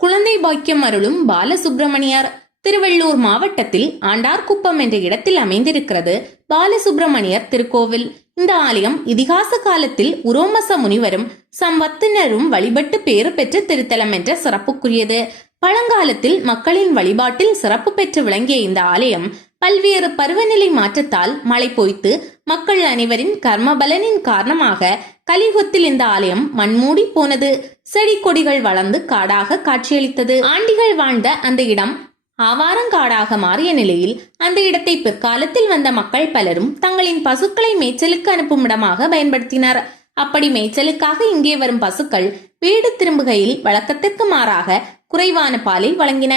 குழந்தை பாக்கியம் அருளும் பாலசுப்பிரமணியர். திருவள்ளூர் மாவட்டத்தில் ஆண்டார்குப்பம் என்ற இடத்தில் அமைந்திருக்கிறது பாலசுப்பிரமணியர் திருக்கோவில். இந்த ஆலயம் இதிகாச காலத்தில் உரோமச முனிவரும் சம்பத்தினரும் வழிபட்டு பேறு பெற்ற திருத்தலம் என்ற சிறப்புக்குரியது. பழங்காலத்தில் மக்களின் வழிபாட்டில் சிறப்பு பெற்று விளங்கிய இந்த ஆலயம் பல்வேறு பருவநிலை மாற்றத்தால் மழை பொய்த்து மக்கள் அனைவரின் கர்மபலனின் காரணமாக கலியுகத்தில் இந்த ஆலயம் மண்மூடி போனது. செடி கொடிகள் வளர்ந்து காடாக காட்சியளித்தது. ஆண்டிகள் வாழ்ந்த அந்த இடம் ஆவாரங்காடாக மாறிய நிலையில் அந்த இடத்தை பிற்காலத்தில் வந்த மக்கள் பலரும் தங்களின் பசுக்களை மேய்ச்சலுக்கு அனுப்பும் இடமாக பயன்படுத்தினர். அப்படி மேய்ச்சலுக்காக இங்கே வரும் பசுக்கள் வீடு திரும்புகையில் வழக்கத்திற்கு மாறாக குறைவான பாலை வழங்கின.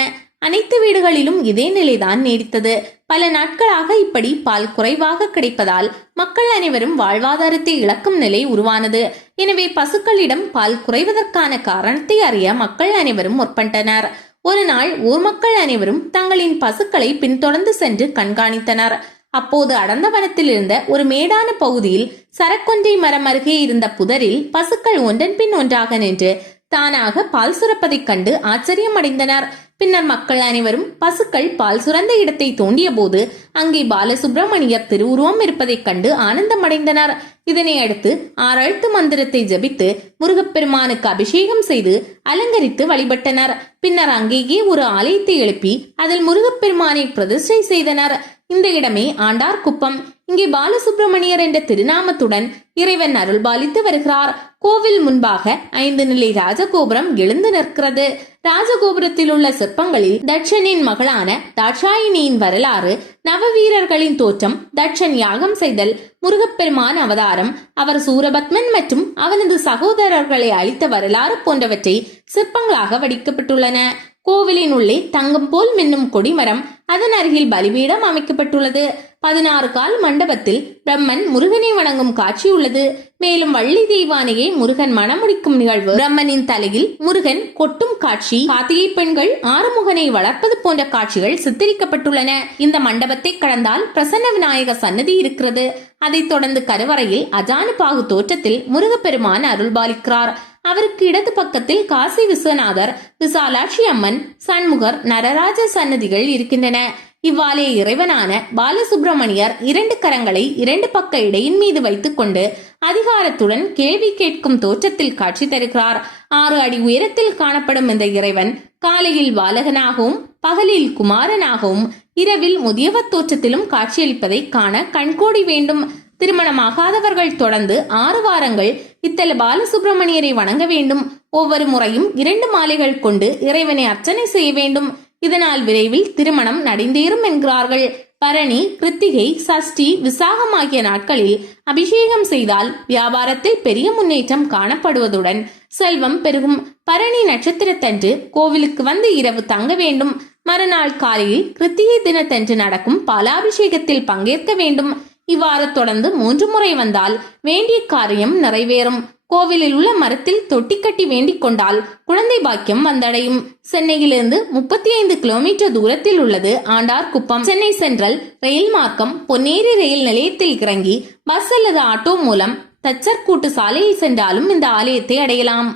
அனைத்து வீடுகளிலும் இதே நிலைதான் நீடித்தது. பல நாட்களாக இப்படி பால் குறைவாக கிடைப்பதால் மக்கள் அனைவரும் வாழ்வாதாரத்தை இழக்கும் நிலை உருவானது. எனவே பசுக்களிடம் பால் குறைவதற்கான காரணத்தை அறிய மக்கள் அனைவரும் முற்பட்டனர். ஒரு நாள் ஊர் மக்கள் அனைவரும் தங்களின் பசுக்களை பின்தொடர்ந்து சென்று கண்காணித்தனர். அப்போது அடர்ந்த வனத்தில் இருந்த ஒரு மேடான பகுதியில் சரக்கொன்றை மரம் அருகே இருந்த புதரில் பசுக்கள் ஒன்றன் பின் ஒன்றாக நின்று தானாக பால் சுரப்பதைக் கண்டு ஆச்சரியம் அடைந்தனர். பின்னர் மக்கள் அனைவரும் பசுக்கள் பால் சுரந்த இடத்தை தோண்டிய போது அங்கே பாலசுப்பிரமணியர் திருவுருவம் இருப்பதைக் கண்டு ஆனந்தம் அடைந்தனர். இதனை அடுத்து 6 எழுத்து மந்திரத்தை ஜபித்து முருகப்பெருமானுக்கு அபிஷேகம் செய்து அலங்கரித்து வழிபட்டனர். பின்னர் அங்கேயே ஒரு ஆலயத்தை எழுப்பி அதில் முருகப்பெருமானை பிரதிஷ்டை செய்தனர். இந்த இடமே ஆண்டார்குப்பம். இங்கே பாலசுப்பிரமணியர் என்ற திருநாமத்துடன் இறைவன் அருள்பாலித்து வருகிறார். கோவில் முன்பாக 5 நிலை ராஜகோபுரம் எழுந்து நிற்கிறது. ராஜகோபுரத்தில் உள்ள சிற்பங்களில் தட்சனின் மகளான தாட்சாயினியின் வரலாறு, நவவீரர்களின் தோற்றம், தட்சன் யாகம் செய்தல், முருகப்பெருமான் அவதாரம், அவர் சூரபத்மன் மற்றும் அவனது சகோதரர்களை அழித்த வரலாறு போன்றவற்றை சிற்பங்களாக வடிக்கப்பட்டுள்ளன. கோவிலின் உள்ளே தங்கம் போல் மின்னும் கொடிமரம், அதன் அருகில் பலிபீடம் அமைக்கப்பட்டுள்ளது. 16 கால் மண்டபத்தில் பிரம்மன் முருகனை வணங்கும் காட்சி உள்ளது. மேலும் வள்ளி தெய்வானையை முருகன் மணமுடிக்கும் நிகழ்வு, பிரம்மனின் தலையில் முருகன் கொட்டும் காட்சி, கார்த்திகை பெண்கள் ஆறுமுகனை வளர்ப்பது போன்ற காட்சிகள் சித்தரிக்கப்பட்டுள்ளன. இந்த மண்டபத்தை கடந்தால் பிரசன்ன விநாயக சன்னதி இருக்கிறது. அதைத் தொடர்ந்து கருவறையில் அஜானுபாகு தோற்றத்தில் முருகப்பெருமான் அருள்பாலிக்கிறார். அவருக்கு இடது பக்கத்தில் காசி விஸ்வநாதர், விசாலாட்சி அம்மன், சண்முகர், நடராஜ சன்னதிகள் இருக்கின்றன. இவ்வாலய இறைவனான பாலசுப்பிரமணியர் 2 கரங்களை 2 பக்க இடையின் மீது வைத்துக் கொண்டு அதிகாரத்துடன் கேள்வி கேட்கும் தோற்றத்தில் காட்சி தருகிறார். 6 அடி உயரத்தில் காணப்படும் இந்த இறைவன் காலையில் பாலகனாகவும் பகலில் குமாரனாகவும் இரவில் முதியவர் தோற்றத்திலும் காட்சியளிப்பதை காண கண்கோடி வேண்டும். திருமணமாகாதவர்கள் தொடர்ந்து 6 வாரங்கள் இத்தல பாலசுப்பிரமணியரை வணங்க வேண்டும். ஒவ்வொரு முறையும் 2 மாலைகள் கொண்டு இறைவனை அர்ச்சனை செய்ய வேண்டும். இதனால் விரைவில் திருமணம் நடைந்தேறும் என்கிறார்கள். பரணி, கிருத்திகை, சஷ்டி, விசாகம் ஆகிய நாட்களில் அபிஷேகம் செய்தால் வியாபாரத்தில் பெரிய முன்னேற்றம் காணப்படுவதுடன் செல்வம் பெருகும். பரணி நட்சத்திரத்தன்று கோவிலுக்கு வந்து இரவு தங்க வேண்டும். மறுநாள் காலையில் கிருத்திகை தினத்தன்று நடக்கும் பாலாபிஷேகத்தில் பங்கேற்க வேண்டும். இவ்வாறு தொடர்ந்து 3 முறை வந்தால் வேண்டிய காரியம் நிறைவேறும். கோவிலில் உள்ள மரத்தில் தொட்டி கட்டி வேண்டிக் கொண்டால் குழந்தை பாக்கியம் வந்தடையும். சென்னையிலிருந்து 35 கிலோமீட்டர் தூரத்தில் உள்ளது ஆண்டார்குப்பம். சென்னை சென்ட்ரல் ரயில் மார்க்கம் பொன்னேரி ரயில் நிலையத்தில் இறங்கி பஸ் அல்லது ஆட்டோ மூலம் தச்சர்கூட்டு சாலையில் சென்றாலும் இந்த ஆலயத்தை அடையலாம்.